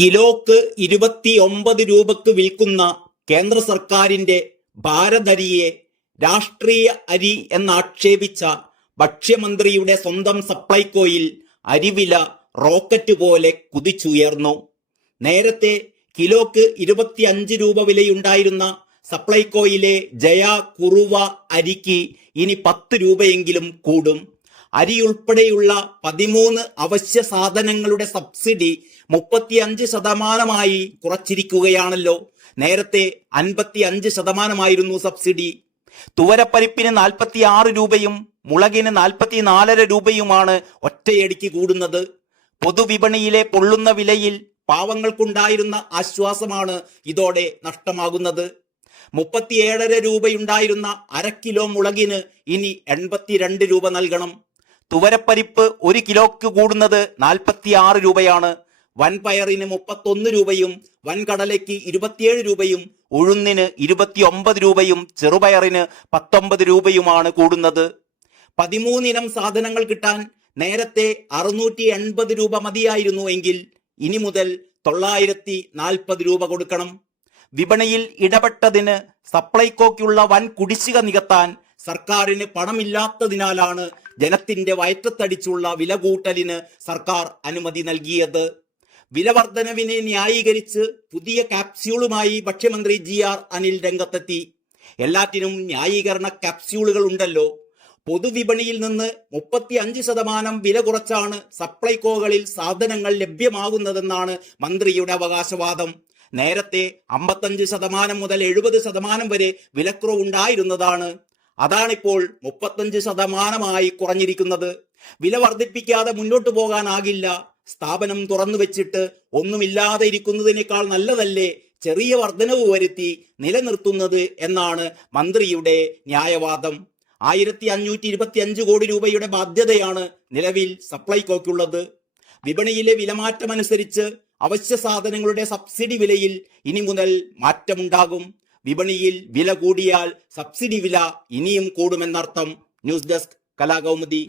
കിലോക്ക് 29 രൂപക്ക് വിൽക്കുന്ന കേന്ദ്ര സർക്കാരിന്റെ ഭാരതരിയെ രാഷ്ട്രീയ അരി എന്നാക്ഷേപിച്ച ഭക്ഷ്യമന്ത്രിയുടെ സ്വന്തം സപ്ലൈകോയിൽ അരിവില റോക്കറ്റ് പോലെ കുതിച്ചുയർന്നു. നേരത്തെ കിലോക്ക് 25 രൂപ വിലയുണ്ടായിരുന്ന സപ്ലൈകോയിലെ ജയ കുറുവ അരിക്ക് ഇനി 10 രൂപയെങ്കിലും കൂടും. അരിയുൾപ്പെടെയുള്ള 13 അവശ്യ സാധനങ്ങളുടെ സബ്സിഡി 35% കുറച്ചിരിക്കുകയാണല്ലോ. നേരത്തെ 55% സബ്സിഡി. തുവരപ്പരിപ്പിന് 46 രൂപയും മുളകിന് 44.5 രൂപയുമാണ് ഒറ്റയടിക്ക് കൂടുന്നത്. പൊതുവിപണിയിലെ പൊള്ളുന്ന വിലയിൽ പാവങ്ങൾക്കുണ്ടായിരുന്ന ആശ്വാസമാണ് ഇതോടെ നഷ്ടമാകുന്നത്. 37.5 രൂപയുണ്ടായിരുന്ന 1/2 കിലോ മുളകിന് ഇനി 82 രൂപ നൽകണം. തുവരപ്പരിപ്പ് 1 കിലോക്ക് കൂടുന്നത് 46 രൂപയാണ്. വൻപയറിന് 31 രൂപയും വൻകടലയ്ക്ക് 27 രൂപയും ഉഴുന്നിന് 29 രൂപയും ചെറുപയറിന് 19 രൂപയുമാണ് കൂടുന്നത്. 13 ഇനം സാധനങ്ങൾ കിട്ടാൻ നേരത്തെ 680 രൂപ മതിയായിരുന്നു എങ്കിൽ ഇനി മുതൽ 940 രൂപ കൊടുക്കണം. വിപണിയിൽ ഇടപെട്ടതിന് സപ്ലൈകോയ്ക്കുള്ള വൻ കുടിശ്ശിക നികത്താൻ സർക്കാരിന് പണമില്ലാത്തതിനാലാണ് ജനത്തിന്റെ വയറ്റത്തടിച്ചുള്ള വില കൂട്ടലിന് സർക്കാർ അനുമതി നൽകിയത്. വില വർധനവിനെ ന്യായീകരിച്ച് പുതിയ ക്യാപ്സ്യൂളുമായി ഭക്ഷ്യമന്ത്രി GR അനിൽ രംഗത്തെത്തി. എല്ലാറ്റിനും ന്യായീകരണ ക്യാപ്സ്യൂളുകൾ ഉണ്ടല്ലോ. പൊതുവിപണിയിൽ നിന്ന് 35% വില കുറച്ചാണ് സപ്ലൈകോകളിൽ സാധനങ്ങൾ ലഭ്യമാകുന്നതെന്നാണ് മന്ത്രിയുടെ അവകാശവാദം. നേരത്തെ 55% മുതൽ 70% വരെ വിലക്കുറവുണ്ടായിരുന്നതാണ്. അതാണിപ്പോൾ 35% കുറഞ്ഞിരിക്കുന്നത്. വില വർദ്ധിപ്പിക്കാതെ മുന്നോട്ടു പോകാനാകില്ല. സ്ഥാപനം തുറന്നു വെച്ചിട്ട് ഒന്നുമില്ലാതെ ഇരിക്കുന്നതിനേക്കാൾ നല്ലതല്ലേ ചെറിയ വർധനവ് വരുത്തി നിലനിർത്തുന്നത് എന്നാണ് മന്ത്രിയുടെ ന്യായവാദം. 1525 കോടി രൂപയുടെ ബാധ്യതയാണ് നിലവിൽ സപ്ലൈകോയ്ക്കുള്ളത്. വിപണിയിലെ വിലമാറ്റമനുസരിച്ച് അവശ്യ സാധനങ്ങളുടെ സബ്സിഡി വിലയിൽ ഇനി മുതൽ മാറ്റമുണ്ടാകും. വിപണിയിൽ വില കൂടിയാൽ സബ്സിഡി വില ഇനിയും കൂടുമെന്നർത്ഥം. News desk Kalakaumudi.